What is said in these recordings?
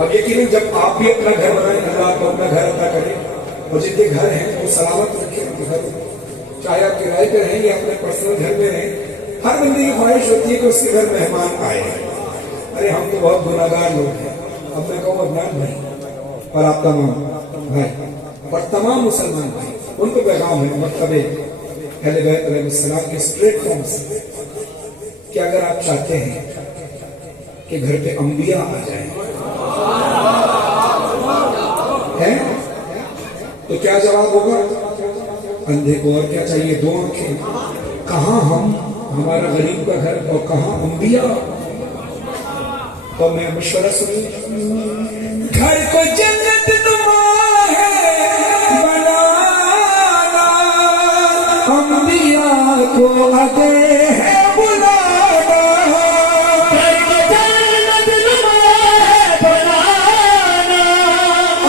अब यकीनन जब आप भी अपना घर बनाए, अल्लाह आपको अपना घर अता करे, और जिनके घर हैं वो सलामत रखे घर, चाहे आप किराए पे रहें या अपने पर्सनल घर में रहें। हर बंदे की ख्वाहिश होती है कि उसके घर मेहमान आए। अरे हम तो बहुत गुनाहगार लोग हैं। अब मैं कहूँ अदनान भाई और आप तमाम भाई और तमाम मुसलमान भाई, उनको पैगाम है मकतबे अहले बैत अलैहिस्सलाम के स्ट्रेट फॉर्म से कि अगर आप चाहते हैं कि घर पे अंबिया आ जाए हैं, तो क्या जवाब होगा? अंधे को और क्या चाहिए? दो आंखें। कहां हम, हमारा गरीब का घर, और कहां अंबिया? तो मैं मशवरा सुनिए, घर को जन्नत नुमा है बनाना, अंबिया को आगे है बुलाना। घर को जन्नत नुमा है बनाना,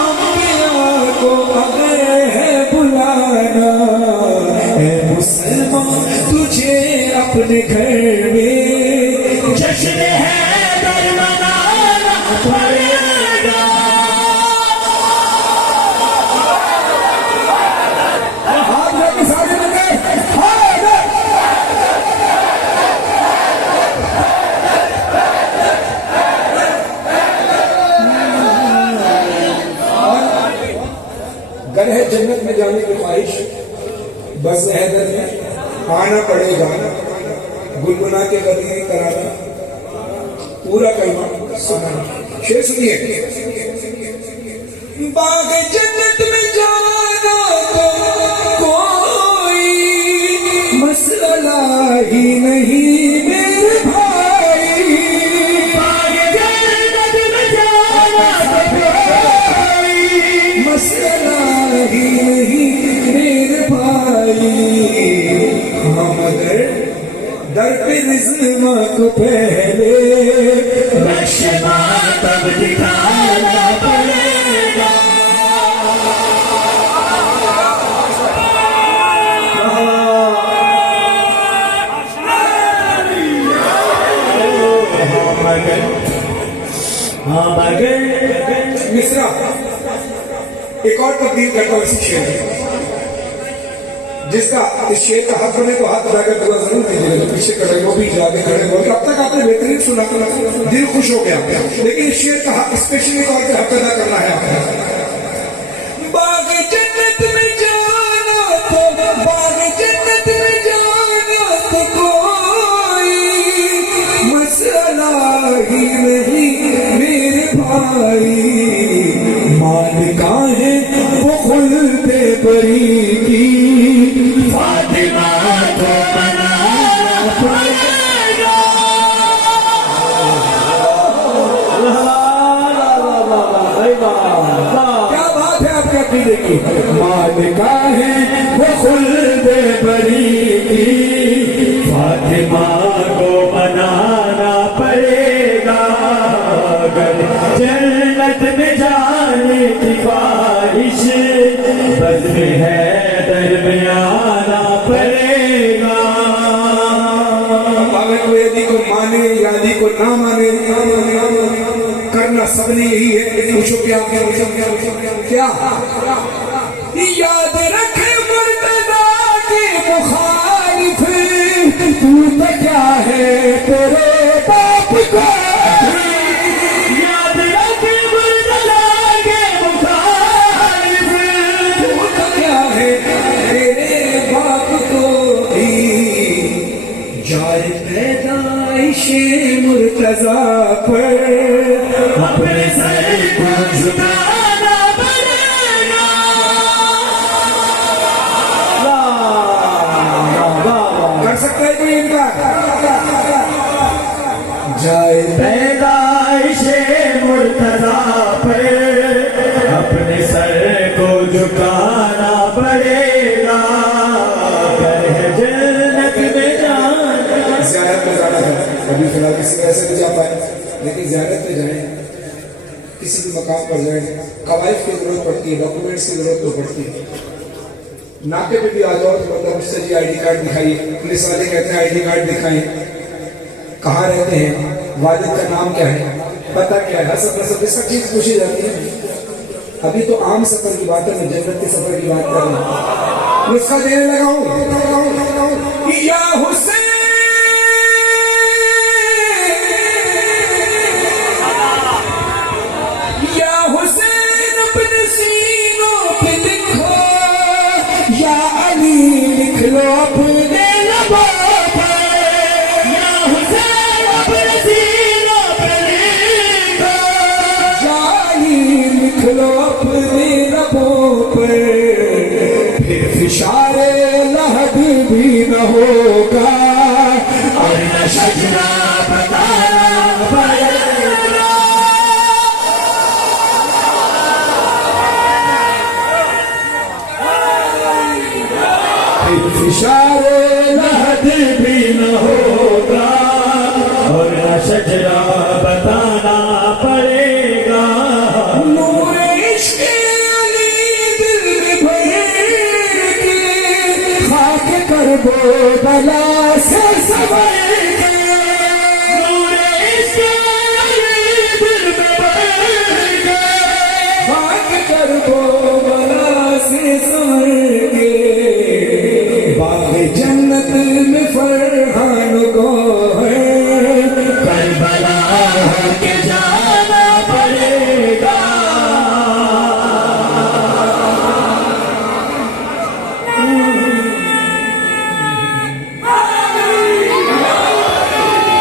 अंबिया को आगे है बुलाना। ऐ मुसलमान तुझे अपने घर में जश्न है पड़ेगा। हाथ लेके सारे बंदे गर है जन्नत में जाने की ख्वाहिश, बस हैदर में आना पड़ेगा। गुनगुना के गदीरी कराना, पूरा कलमा सुनाना। शेर सुनिए, बाग जन्नत में जाना तो कोई मसला ही नहीं मेरे भाई। बाग जन्नत में जाना तो कोई मसला ही नहीं मेरे भाई। हम अगर दर पे रिज़्मा को पहले नक्शा तब दिखाना पड़ेगा। मिश्रा एक और तब्दील करता हूं इसी शेर में, जिसका इस शेर का हक बने तो हाथ उठाकर दुआ जरूर कीजिएगा। जो पीछे खड़े वो भी जाके खड़े हो। अब तक आपने बेहतरीन सुना, दिल खुश हो गया, लेकिन इस शेर का हक स्पेशली तौर पे हक अदा करना है आपको। बाग जन्नत में जाना तो, बाग जन्नत में जाना तो कोई मसला ही नहीं मेरे भाई। मालिका है वो खुल्दे बरी की, फातिमा को बनाना पड़ेगा। क्या बात है आपके अकीदे की? मालिका है वो खुल्दे बरी की, फातिमा को बनाना पड़ेगा। जन्नत में जाने की ख्वाहिश बस में है, दर में आना पड़ेगा। यदि को माने यादी को ना माने, करना सबने यही है। पूछो क्या क्या क्या याद रखे मुर्तज़ा के मुखालिफ, तू तो क्या है तेरे बाप का। याद रखे मुर्तज़ा के मुखालिफ, तू तो क्या है तेरे बाप को ही। जाए पैदाइशे मुर्तज़ा पर अपने सर को झुकाना पड़ेगा। कर सकता है कोई इनका? जाए पैदाइशे मुर्तज़ा पर अपने सर को झुकाना पड़ेगा। जन्नत में जाना, ज़ियारत में जाना है। अभी फिलहाल किसी वैसे नहीं जा पाए, लेकिन ज़ियारत में जाए, किसी भी मकाम पर जाए, कवायद की जरूरत पड़ती है, डॉक्यूमेंट्स की जरूरत तो पड़ती है। नाके पे भी आ जाओ तो मतलब मुझसे जी ID कार्ड दिखाइए, पुलिस वाले कहते हैं ID कार्ड दिखाएं। कहाँ रहते हैं, वालिद का नाम क्या है, पता क्या है, हसद नसद इसका चीज पूछी जाती है। अभी तो आम सफर की बात है, मैं जन्नत के सफर की बात कर रहा हूं। नुस्खा देने लगा हूं, या हुसैन या हुसैन अपने सीनों पे लिखो, या अली लिख लो अपने लबों पे, या हुसैन अपने सीनों पे लिखो, या अली लिख लो अपने लबों पे, फिर फिशारे लहद भी न होगा और न शजरा